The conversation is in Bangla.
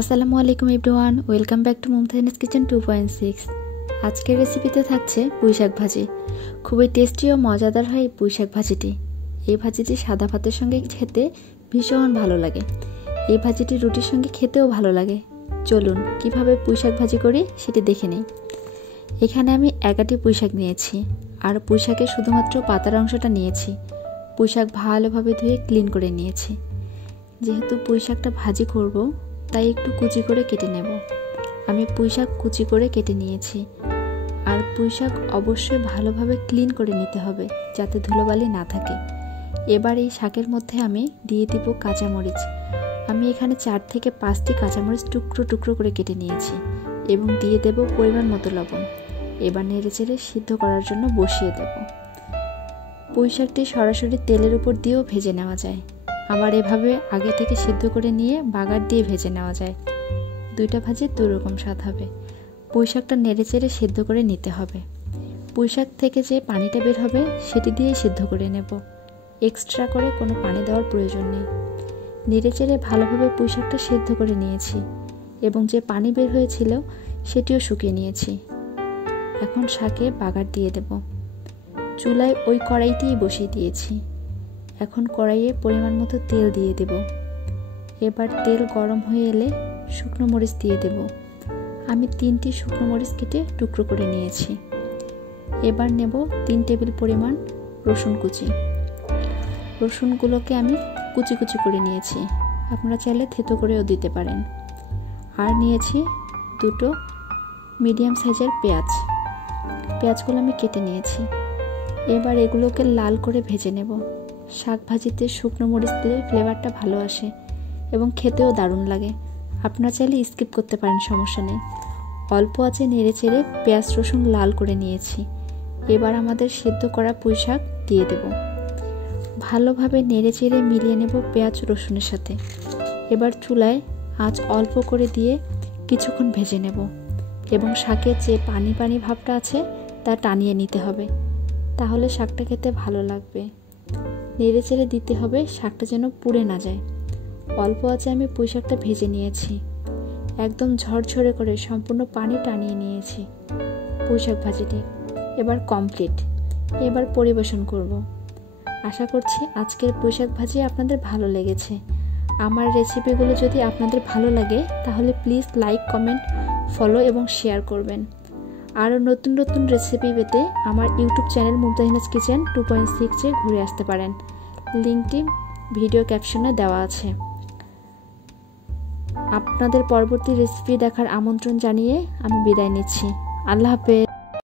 আসসালামু আলাইকুম everyone, welcome back to Mumtahina's kitchen 2.6। আজকের রেসিপিতে থাকছে পুঁইশাক ভাজি। খুবই টেস্টি ও মজাদার হয় এই পুঁইশাক ভাজিটি। এই ভাজিটি সাদা ভাতের সঙ্গে খেতে ভীষণ ভালো লাগে। এই ভাজিটি রুটির সঙ্গে খেতেও ভালো লাগে। চলুন কিভাবে পুঁইশাক ভাজি করি সেটি দেখে নিই। এখানে আমি 11টি পুঁইশাক নিয়েছি, আর পুঁইশাকের শুধুমাত্র পাতার অংশটা নিয়েছি। পুঁইশাক ভালোভাবে ধুয়ে ক্লিন করে নিয়েছি। যেহেতু পুঁইশাকটা ভাজি করব, তাই একটু কুচি করে কেটে নেব। আমি পুঁইশাক কুচি করে কেটে নিয়েছি। আর পুঁইশাক অবশ্যই ভালোভাবে ক্লিন করে নিতে হবে, যাতে ধুলোবালি না থাকে। এবার এই শাকের মধ্যে আমি দিয়ে দিব কাঁচামরিচ। আমি এখানে 4 থেকে 5টি কাঁচামরিচ টুকরো টুকরো করে কেটে নিয়েছি এবং দিয়ে দেব পরিমাণ মতো লবণ। এবার নেড়েচেড়ে সিদ্ধ করার জন্য বসিয়ে দেব। পুঁইশাকটি সরাসরি তেলের উপর দিয়েও ভেজে নেওয়া যায়, আবার এভাবে আগে থেকে সিদ্ধ করে নিয়ে বাগার দিয়ে ভেজে নেওয়া যায়। দুইটা ভাজি দুই রকম স্বাদ হবে। পুঁইশাকটা নেড়েচেড়ে সিদ্ধ করে নিতে হবে। পুঁইশাক থেকে যে পানিটা বের হবে সেটি দিয়ে সিদ্ধ করে নেব। এক্সট্রা করে কোনো পানি দেওয়ার প্রয়োজন নেই। নেড়েচেড়ে ভালোভাবে পুঁইশাকটা সিদ্ধ করে নিয়েছি এবং যে পানি বের হয়েছিল সেটিও শুকিয়ে নিয়েছি। এখন শাকে বাগার দিয়ে দেব। চুলায় ওই কড়াইটিই বসিয়ে দিয়েছি। এখন কড়াইয়ে পরিমাণ মতো তেল দিয়ে দেব। এবার তেল গরম হয়ে এলে শুকনো মরিচ দিয়ে দেব। আমি 3টি শুকনো মরিচ কেটে টুকরো করে নিয়েছি। এবার নেব 3 টেবিল পরিমাণ রসুন কুচি। রসুনগুলোকে আমি কুচি কুচি করে নিয়েছি, আপনারা চাইলে থেতো করেও দিতে পারেন। আর নিয়েছি 2টো মিডিয়াম সাইজের পেঁয়াজ। পেঁয়াজগুলো আমি কেটে নিয়েছি। এবার এগুলোকে লাল করে ভেজে নেব। শাক ভাজিতে শুকনো মরিচ দিলে ফ্লেভারটা ভালো আসে এবং খেতেও দারুণ লাগে। আপনারা চাইলে স্কিপ করতে পারেন, সমস্যা নেই। অল্প আঁচে নেড়েচেড়ে পেঁয়াজ রসুন লাল করে নিয়েছি। এবার আমাদের সিদ্ধ করা পুঁইশাক দিয়ে দেব। ভালোভাবে নেড়েচেড়ে মিলিয়ে নেব পেঁয়াজ রসুনের সাথে। এবার চুলায় আঁচ অল্প করে দিয়ে কিছুক্ষণ ভেজে নেব এবং শাকের যে পানি পানি ভাবটা আছে তা টানিয়ে নিতে হবে, তাহলে শাকটা খেতে ভালো লাগবে। নেড়েচেড়ে দিতে হবে, শাকটা যেন পুড়ে না যায়। অল্প আঁচে আমি পুঁইশাকটা ভেজে নিয়েছি। একদম ঝরঝরে করে সম্পূর্ণ পানি টানিয়ে নিয়েছি পুঁইশাক ভাজিটি। এবার কমপ্লিট। এবার পরিবেশন করব। আশা করছি আজকের পুঁইশাক ভাজি আপনাদের ভালো লেগেছে। আমার রেসিপিগুলো যদি আপনাদের ভালো লাগে তাহলে প্লিজ লাইক, কমেন্ট, ফলো এবং শেয়ার করবেন। আরও নতুন নতুন রেসিপি পেতে আমার ইউটিউব চ্যানেল মুমতাহিনাস কিচেন 2.6-এ ঘুরে আসতে পারেন। লিঙ্কটি ভিডিও ক্যাপশনে দেওয়া আছে। আপনাদের পরবর্তী রেসিপি দেখার আমন্ত্রণ জানিয়ে আমি বিদায় নিচ্ছি। আল্লাহ হাফেজ।